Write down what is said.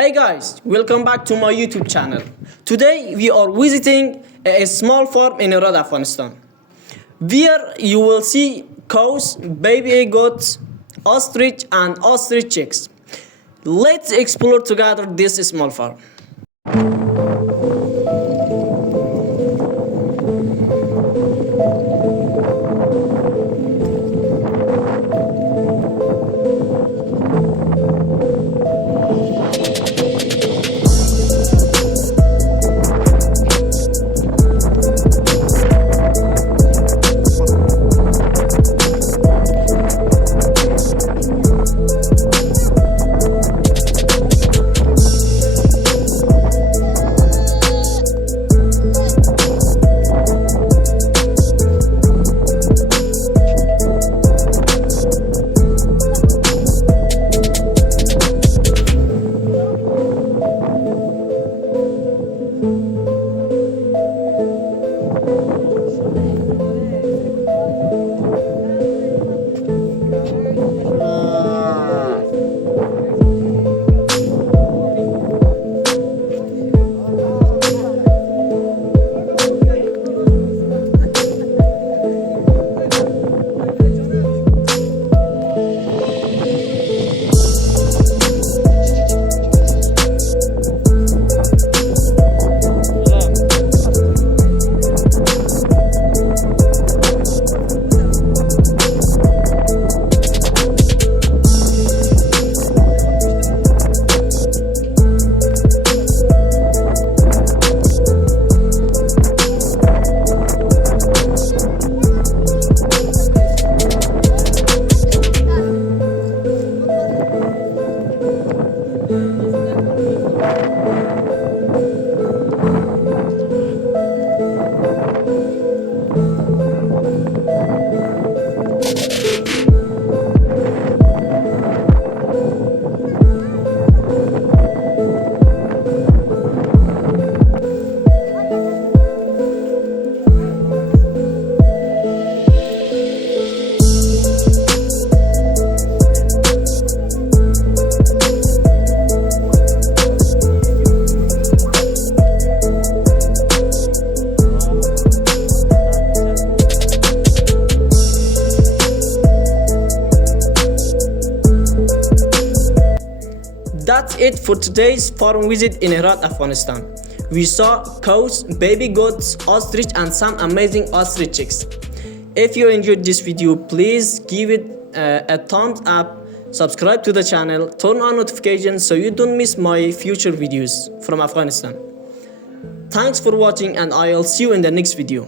Hey guys, welcome back to my YouTube channel. Today we are visiting a small farm in Herat, Afghanistan. Here you will see cows, baby goats, ostrich and ostrich chicks. Let's explore together this small farm. That's it for today's farm visit in Herat, Afghanistan. We saw cows, baby goats, ostrich and some amazing ostrich chicks. If you enjoyed this video, please give it a thumbs up, subscribe to the channel, turn on notifications so you don't miss my future videos from Afghanistan. Thanks for watching and I'll see you in the next video.